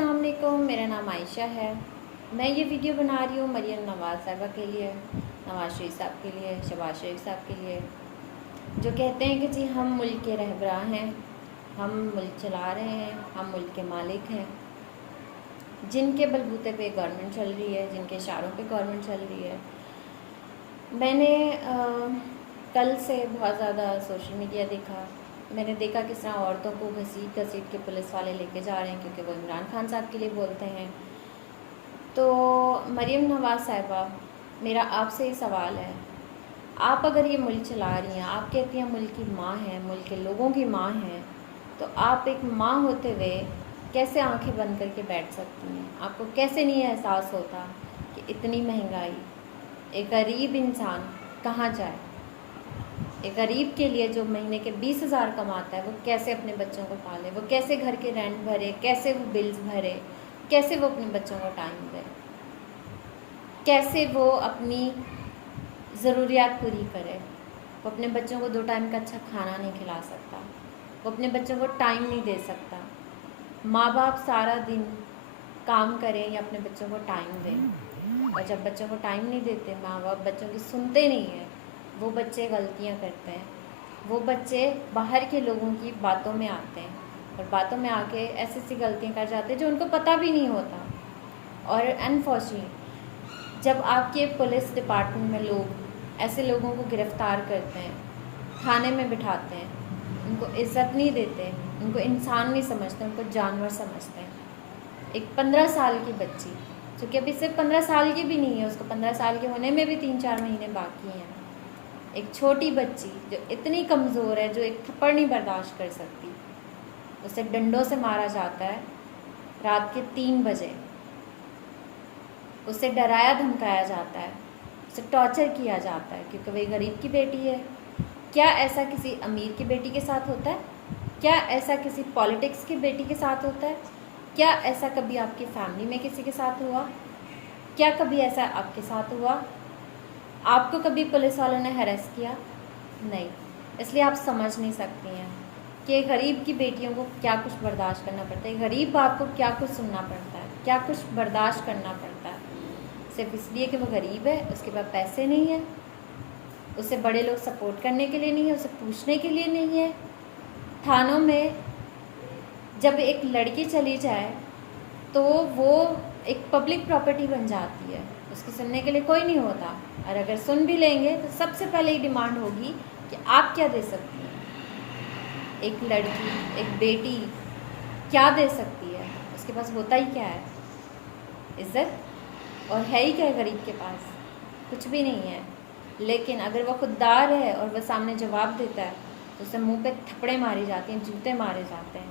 अस्सलाम वालेकुम, मेरा नाम आयशा है। मैं ये वीडियो बना रही हूँ मरियम नवाज़ साहिबा के लिए, नवाज़ शरीफ साहब के लिए, शहबाज शरीफ साहब के लिए, जो कहते हैं कि जी हम मुल्क के रहबरा हैं, हम मुल्क चला रहे हैं, हम मुल्क के मालिक हैं, जिनके बलबूते पे गवर्नमेंट चल रही है, जिनके इशारों पे गवर्नमेंट चल रही है। मैंने कल से बहुत ज़्यादा सोशल मीडिया देखा। मैंने देखा किस तरह औरतों को घसीट घसीट के पुलिस वाले लेके जा रहे हैं, क्योंकि वो इमरान खान साहब के लिए बोलते हैं। तो मरियम नवाज़ साहिबा, मेरा आपसे ही सवाल है, आप अगर ये मुल्क चला रही हैं, आप कहती हैं मुल्क की माँ हैं, मुल्क के लोगों की माँ हैं, तो आप एक माँ होते हुए कैसे आंखें बंद करके बैठ सकती हैं? आपको कैसे नहीं एहसास होता कि इतनी महंगाई, एक गरीब इंसान कहाँ जाए? एक गरीब के लिए जो महीने के 20,000 कमाता है, वो कैसे अपने बच्चों को पाले, वो कैसे घर के रेंट भरे, कैसे वो बिल्स भरे, कैसे वो अपने बच्चों को टाइम दे, कैसे वो अपनी ज़रूरियात पूरी करे। वो अपने बच्चों को 2 टाइम का अच्छा खाना नहीं खिला सकता, वो अपने बच्चों को टाइम नहीं दे सकता। माँ बाप सारा दिन काम करें या अपने बच्चों को टाइम दें, और जब बच्चों को टाइम नहीं देते माँ बाप, बच्चों की सुनते नहीं हैं, वो बच्चे गलतियाँ करते हैं, वो बच्चे बाहर के लोगों की बातों में आते हैं और बातों में आके ऐसी ऐसी गलतियाँ कर जाते हैं जो उनको पता भी नहीं होता। और अनफॉर्चुनेट जब आपके पुलिस डिपार्टमेंट में लोग ऐसे लोगों को गिरफ़्तार करते हैं, थाने में बिठाते हैं, उनको इज़्ज़त नहीं देते, उनको इंसान नहीं समझते, उनको जानवर समझते हैं। एक 15 साल की बच्ची, जो कि अभी सिर्फ 15 साल की भी नहीं है, उसको 15 साल के होने में भी 3-4 महीने बाकी हैं। एक छोटी बच्ची जो इतनी कमज़ोर है, जो एक थप्पड़ नहीं बर्दाश्त कर सकती, उसे डंडों से मारा जाता है रात के 3 बजे, उसे डराया धमकाया जाता है, उसे टॉर्चर किया जाता है, क्योंकि वही गरीब की बेटी है। क्या ऐसा किसी अमीर की बेटी के साथ होता है? क्या ऐसा किसी पॉलिटिक्स की बेटी के साथ होता है? क्या ऐसा कभी आपकी फैमिली में किसी के साथ हुआ? क्या कभी ऐसा आपके साथ हुआ? आपको कभी पुलिस वालों ने हैरेस किया? नहीं। इसलिए आप समझ नहीं सकती हैं कि गरीब की बेटियों को क्या कुछ बर्दाश्त करना पड़ता है, गरीब बाप को क्या कुछ सुनना पड़ता है, क्या कुछ बर्दाश्त करना पड़ता है, सिर्फ इसलिए कि वो गरीब है, उसके पास पैसे नहीं है, उसे बड़े लोग सपोर्ट करने के लिए नहीं है, उसे पूछने के लिए नहीं है। थानों में जब एक लड़की चली जाए तो वो एक पब्लिक प्रॉपर्टी बन जाती है, उसको सुनने के लिए कोई नहीं होता, और अगर सुन भी लेंगे तो सबसे पहले ही डिमांड होगी कि आप क्या दे सकती हैं। एक लड़की, एक बेटी क्या दे सकती है? उसके पास होता ही क्या है? इज़्ज़त। और है ही क्या है गरीब के पास? कुछ भी नहीं है। लेकिन अगर वो खुददार है और वह सामने जवाब देता है तो उसे मुंह पे थप्पड़े मारी जाती हैं, जूते मारे जाते हैं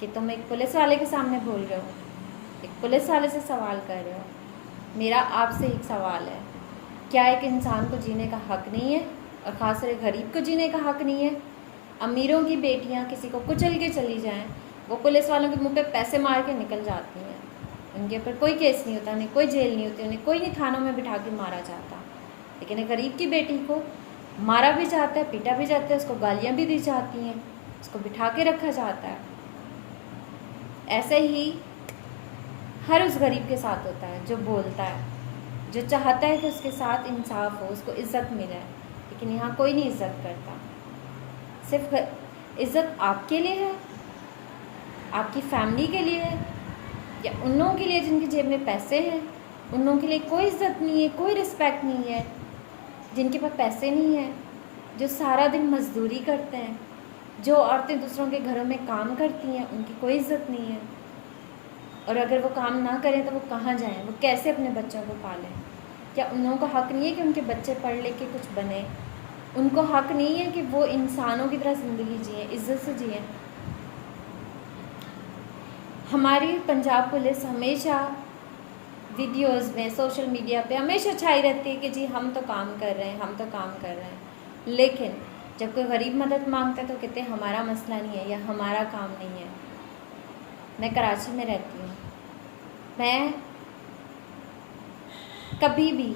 कि तुम एक पुलिस वाले के सामने बोल रहे हो, एक पुलिस वाले से सवाल कर रहे हो। मेरा आपसे एक सवाल है, क्या एक इंसान को जीने का हक़ नहीं है? और ख़ासकर एक गरीब को जीने का हक़ नहीं है? अमीरों की बेटियां किसी को कुचल के चली जाएं, वो पुलिस वालों के मुंह पे पैसे मार के निकल जाती हैं, उनके ऊपर कोई केस नहीं होता, उन्हें कोई जेल नहीं होती, उन्हें कोई नहीं थानों में बिठा के मारा जाता। लेकिन एक गरीब की बेटी को मारा भी जाता है, पीटा भी जाता है, उसको गालियाँ भी दी जाती हैं, उसको बिठा के रखा जाता है। ऐसे ही हर उस गरीब के साथ होता है जो बोलता है, जो चाहता है कि उसके साथ इंसाफ हो, उसको इज़्ज़त मिले। लेकिन यहाँ कोई नहीं इज़्ज़त करता। सिर्फ इज़्ज़त आपके लिए है, आपकी फैमिली के लिए है, या उन लोगों के लिए जिनकी जेब में पैसे हैं? उन लोगों के लिए कोई इज़्ज़त नहीं है, कोई रिस्पेक्ट नहीं है। जिनके पास पैसे नहीं है, जो सारा दिन मजदूरी करते हैं, जो औरतें दूसरों के घरों में काम करती हैं, उनकी कोई इज़्ज़त नहीं है। और अगर वो काम ना करें तो वो कहाँ जाएं? वो कैसे अपने बच्चों को पालें? क्या उन लोगों का हक़ नहीं है कि उनके बच्चे पढ़ लिख के कुछ बने? उनको हक़ नहीं है कि वो इंसानों की तरह ज़िंदगी जिएँ, इज़्ज़त से जिएँ? हमारी पंजाब पुलिस हमेशा वीडियोज़ में, सोशल मीडिया पे हमेशा छाई रहती है कि जी हम तो काम कर रहे हैं, हम तो काम कर रहे हैं। लेकिन जब कोई गरीब मदद मांगता है तो कहते हैं हमारा मसला नहीं है या हमारा काम नहीं है। मैं कराची में रहती हूँ, मैं कभी भी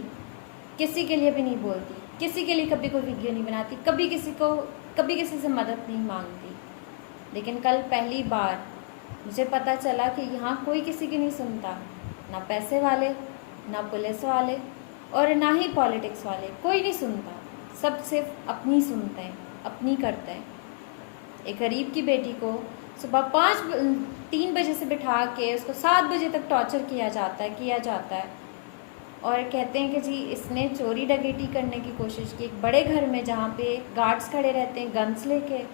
किसी के लिए भी नहीं बोलती, किसी के लिए कभी कोई वीडियो नहीं बनाती, कभी किसी से मदद नहीं मांगती। लेकिन कल पहली बार मुझे पता चला कि यहाँ कोई किसी की नहीं सुनता, ना पैसे वाले, ना पुलिस वाले और ना ही पॉलिटिक्स वाले, कोई नहीं सुनता। सब सिर्फ अपनी सुनते हैं, अपनी करते हैं। एक गरीब की बेटी को सुबह 3 बजे से बिठा के उसको 7 बजे तक टॉर्चर किया जाता है और कहते हैं कि जी इसने चोरी डकैती करने की कोशिश की एक बड़े घर में जहाँ पे गार्ड्स खड़े रहते हैं गन्स लेके।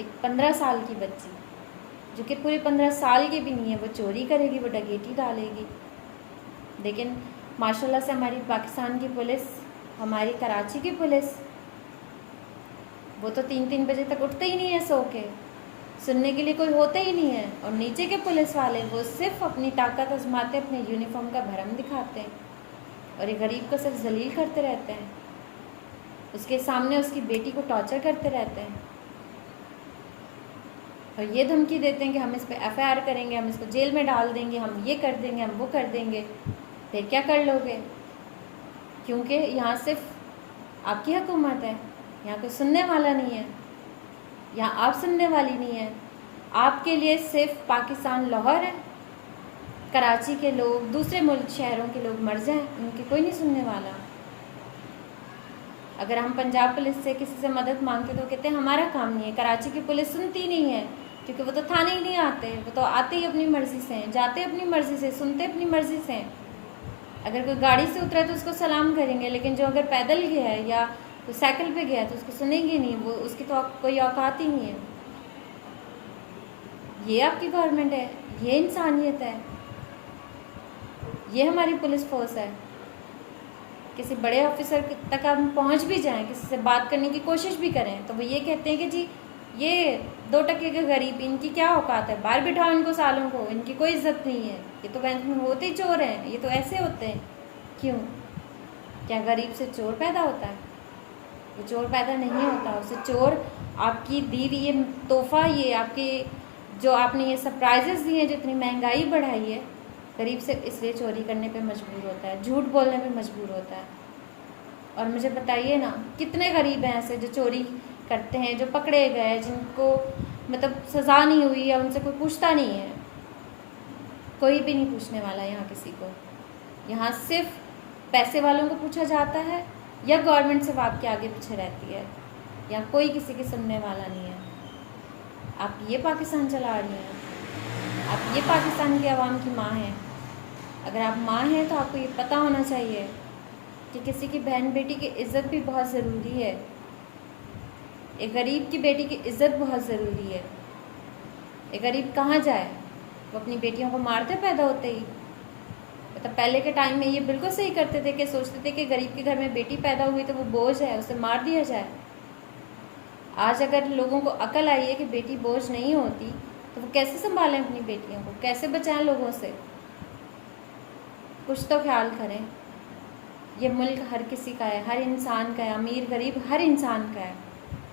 एक 15 साल की बच्ची जो कि पूरे 15 साल की भी नहीं है, वो चोरी करेगी, वो डकैती डालेगी। लेकिन माशाल्लाह से हमारी पाकिस्तान की पुलिस, हमारी कराची की पुलिस, वो तो 3-3 बजे तक उठते ही नहीं है सो के, सुनने के लिए कोई होता ही नहीं है। और नीचे के पुलिस वाले वो सिर्फ अपनी ताकत आजमाते, अपने यूनिफॉर्म का भरम दिखाते हैं और एक गरीब को सिर्फ जलील करते रहते हैं, उसके सामने उसकी बेटी को टॉर्चर करते रहते हैं और ये धमकी देते हैं कि हम इस पर FIR करेंगे, हम इसको जेल में डाल देंगे, हम ये कर देंगे, हम वो कर देंगे। फिर क्या कर लोगे? क्योंकि यहाँ सिर्फ आपकी हुकूमत है, यहाँ कोई सुनने वाला नहीं है, यहाँ आप सुनने वाली नहीं है। आपके लिए सिर्फ पाकिस्तान लाहौर है। कराची के लोग, दूसरे मुल्क शहरों के लोग मर जाएं, उनकी कोई नहीं सुनने वाला। अगर हम पंजाब पुलिस से किसी से मदद मांगते तो कहते हैं हमारा काम नहीं है। कराची की पुलिस सुनती नहीं है क्योंकि वो तो थाने ही नहीं आते, वो तो आते ही अपनी मर्ज़ी से हैं, जाते अपनी मर्ज़ी से, सुनते अपनी मर्ज़ी से हैं। अगर कोई गाड़ी से उतरा है तो उसको सलाम करेंगे, लेकिन जो अगर पैदल गया है या कोई साइकिल पे गया है तो उसको सुनेंगे नहीं, वो उसकी तो कोई औकात ही नहीं है। ये आपकी गवर्नमेंट है, ये इंसानियत है, ये हमारी पुलिस फोर्स है। किसी बड़े ऑफिसर तक हम पहुंच भी जाएं, किसी से बात करने की कोशिश भी करें तो वो ये कहते हैं कि जी ये 2 टके के गरीब, इनकी क्या औकात है, बाहर बिठाओ इनको सालों को, इनकी कोई इज्जत नहीं है, ये तो बैंक में होते ही चोर हैं, ये तो ऐसे होते हैं। क्यों? क्या गरीब से चोर पैदा होता है? वो चोर पैदा नहीं होता, उससे चोर आपकी दी हुई ये तोहफा, ये आपके जो आपने ये सरप्राइजेस दिए हैं, जितनी महंगाई बढ़ाई है, गरीब से इसलिए चोरी करने पे मजबूर होता है, झूठ बोलने पे मजबूर होता है। और मुझे बताइए ना, कितने गरीब हैं ऐसे जो चोरी करते हैं, जो पकड़े गए, जिनको मतलब सज़ा नहीं हुई या उनसे कोई पूछता नहीं है। कोई भी नहीं पूछने वाला यहाँ किसी को। यहाँ सिर्फ पैसे वालों को पूछा जाता है या गवर्नमेंट सिर्फ आपके आगे पीछे रहती है। यहाँ कोई किसी की सुनने वाला नहीं है। आप ये पाकिस्तान चला रही हैं, आप ये पाकिस्तान की आवाम की माँ हैं। अगर आप माँ हैं तो आपको ये पता होना चाहिए कि किसी की बहन बेटी की इज़्ज़त भी बहुत ज़रूरी है। एक गरीब की बेटी की इज़्ज़त बहुत ज़रूरी है। एक गरीब कहाँ जाए? वो अपनी बेटियों को मारते पैदा होते ही। मतलब पहले के टाइम में ये बिल्कुल सही करते थे कि सोचते थे कि गरीब के घर में बेटी पैदा हुई तो वो बोझ है, उसे मार दिया जाए। आज अगर लोगों को अकल आई है कि बेटी बोझ नहीं होती तो वो कैसे संभालें अपनी बेटियों को, कैसे बचाएं लोगों से? कुछ तो ख्याल करें। ये मुल्क हर किसी का है, हर इंसान का है, अमीर गरीब हर इंसान का है।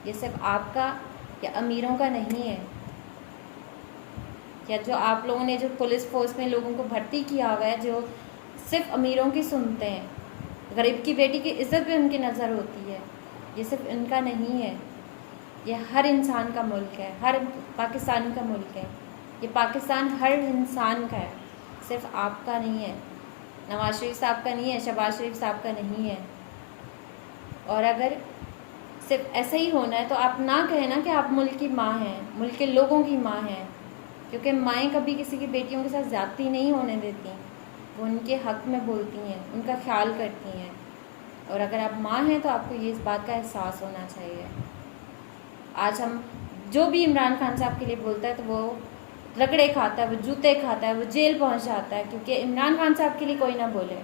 ये सिर्फ आपका या अमीरों का नहीं है। या जो आप लोगों ने जो पुलिस फोर्स में लोगों को भर्ती किया हुआ है, जो सिर्फ अमीरों की सुनते हैं, गरीब की बेटी की इज़्ज़त भी उनकी नज़र होती है, ये सिर्फ इनका नहीं है। ये हर इंसान का मुल्क है, हर पाकिस्तानी का मुल्क है। ये पाकिस्तान हर इंसान का है, सिर्फ आपका नहीं है, नवाज शरीफ साहब का नहीं है, शहबाज शरीफ साहब का नहीं है। और अगर सिर्फ ऐसा ही होना है तो आप ना कहें ना कि आप मुल्क की माँ हैं, मुल्क के लोगों की माँ हैं, क्योंकि माएँ कभी किसी की बेटियों के साथ ज़्यादती नहीं होने देती। वो उनके हक़ में बोलती हैं, उनका ख्याल करती हैं। और अगर आप माँ हैं तो आपको ये इस बात का एहसास होना चाहिए। आज हम जो भी इमरान खान साहब के लिए बोलता है तो वो रगड़े खाता है, वो जूते खाता है, वो जेल पहुंच जाता है, क्योंकि इमरान खान साहब के लिए कोई ना बोले।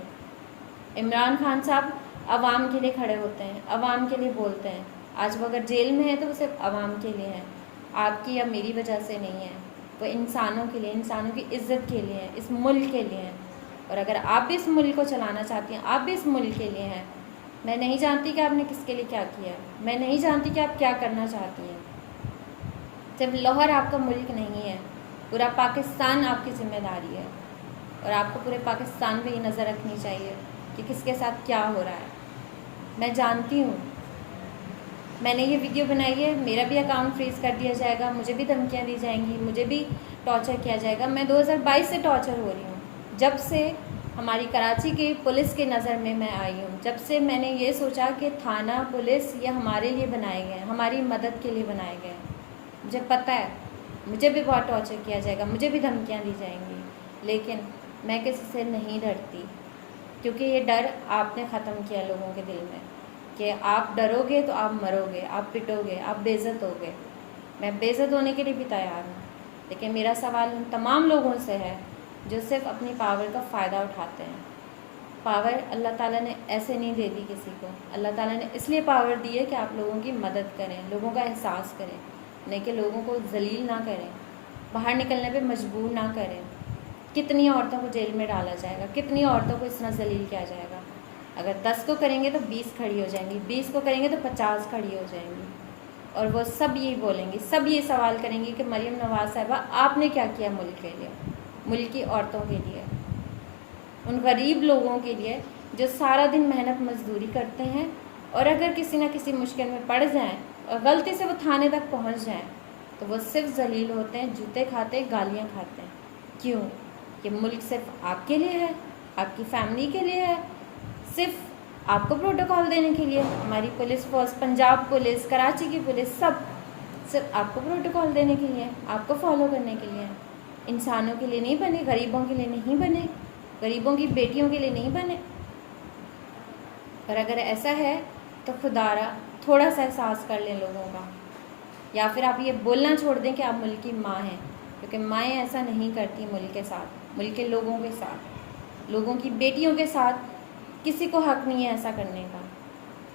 इमरान खान साहब आवाम के लिए खड़े होते हैं, आवाम के लिए बोलते हैं। आज वो अगर जेल में है तो वो सिर्फ आवाम के लिए है, आपकी या मेरी वजह से नहीं है। वो इंसानों के लिए, इंसानों की इज़्ज़त के लिए है, इस मुल्क के लिए है। और अगर आप भी इस मुल्क को चलाना चाहती हैं, आप भी इस मुल्क के लिए हैं। मैं नहीं जानती कि आपने किसके लिए क्या किया है, मैं नहीं जानती कि आप क्या करना चाहती हैं। सिर्फ लाहौर आपका मुल्क नहीं है, पूरा पाकिस्तान आपकी ज़िम्मेदारी है। और आपको पूरे पाकिस्तान पे ये नज़र रखनी चाहिए कि किसके साथ क्या हो रहा है। मैं जानती हूँ, मैंने ये वीडियो बनाई है, मेरा भी अकाउंट फ्रीज़ कर दिया जाएगा, मुझे भी धमकियाँ दी जाएंगी, मुझे भी टॉर्चर किया जाएगा। मैं 2022 से टॉर्चर हो रही हूँ, जब से हमारी कराची की पुलिस की नज़र में मैं आई हूँ, जब से मैंने ये सोचा कि थाना पुलिस ये हमारे लिए बनाए गए हैं, हमारी मदद के लिए बनाए गए हैं। मुझे पता है मुझे भी बहुत टॉर्चर किया जाएगा, मुझे भी धमकियाँ दी जाएंगी, लेकिन मैं किसी से नहीं डरती, क्योंकि ये डर आपने ख़त्म किया लोगों के दिल में कि आप डरोगे तो आप मरोगे, आप पिटोगे, आप बेइज्जत होगे। मैं बेइज्जत होने के लिए भी तैयार हूँ, लेकिन मेरा सवाल उन तमाम लोगों से है जो सिर्फ अपनी पावर का फ़ायदा उठाते हैं। पावर अल्लाह ताला ने ऐसे नहीं दे दी किसी को। अल्लाह ताला ने इसलिए पावर दी है कि आप लोगों की मदद करें, लोगों का एहसास करें, नहीं कि लोगों को जलील ना करें, बाहर निकलने पे मजबूर ना करें। कितनी औरतों को जेल में डाला जाएगा, कितनी औरतों को इस तरह जलील किया जाएगा। अगर 10 को करेंगे तो 20 खड़ी हो जाएंगी, 20 को करेंगे तो 50 खड़ी हो जाएंगी, और वो सब यही बोलेंगी, सब ये सवाल करेंगी कि मरियम नवाज़ साहिबा आपने क्या किया मुल्क के लिए, मुल्क की औरतों के लिए, उन गरीब लोगों के लिए जो सारा दिन मेहनत मजदूरी करते हैं, और अगर किसी न किसी मुश्किल में पड़ जाएं और गलती से वो थाने तक पहुंच जाएं तो वो सिर्फ जलील होते हैं, जूते खाते हैं, गालियां खाते हैं। क्यों? ये मुल्क सिर्फ आपके लिए है, आपकी फैमिली के लिए है, सिर्फ आपको प्रोटोकॉल देने के लिए। हमारी police force, Punjab police, Karachi की पुलिस, सब सिर्फ आपको प्रोटोकॉल देने के लिए, आपको फॉलो करने के लिए। इंसानों के लिए नहीं बने, गरीबों के लिए नहीं बने, गरीबों की बेटियों के लिए नहीं बने। और अगर ऐसा है तो खुदारा थोड़ा सा एहसास कर लें लोगों का, या फिर आप ये बोलना छोड़ दें कि आप मुल्क की माँ हैं, क्योंकि माएँ ऐसा नहीं करती मुल्क के साथ, मुल्क के लोगों के साथ, लोगों की बेटियों के साथ। किसी को हक़ नहीं है ऐसा करने का।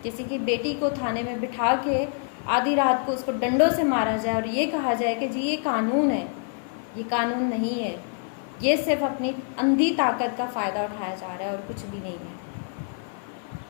किसी की बेटी को थाने में बिठा के आधी रात को उसको डंडों से मारा जाए और ये कहा जाए कि जी ये कानून है, ये कानून नहीं है। ये सिर्फ अपनी अंधी ताकत का फ़ायदा उठाया जा रहा है और कुछ भी नहीं है।